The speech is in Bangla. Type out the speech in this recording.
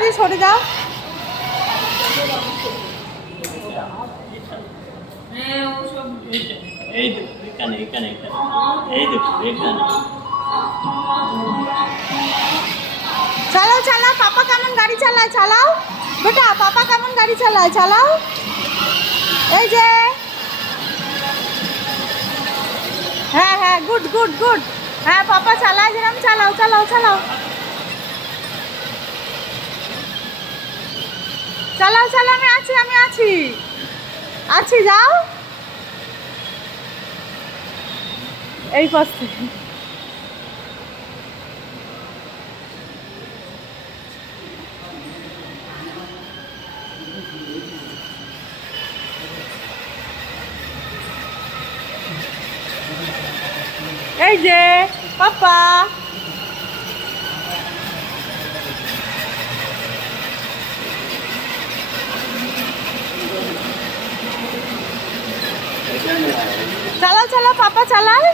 দিদি সরে যাও। এই দেখো এখানে এখানে এখানে এই দেখো এখানে। চালাও চালাও, পাপা কেমন গাড়ি চালায়, চালাও বেটা, পাপা কেমন গাড়ি চালায়, চালাও। এই যে হ্যাঁ হ্যাঁ, গুড গুড গুড। হ্যাঁ পাপা চালায় যেরকম চালাও, চালাও চালাও চালাও চালাও। আমি আছি, আমি আছি, আছি, যাও এই পাশ থেকে। এই যে পাপা, চালাও চালাও, পাপা চালায়।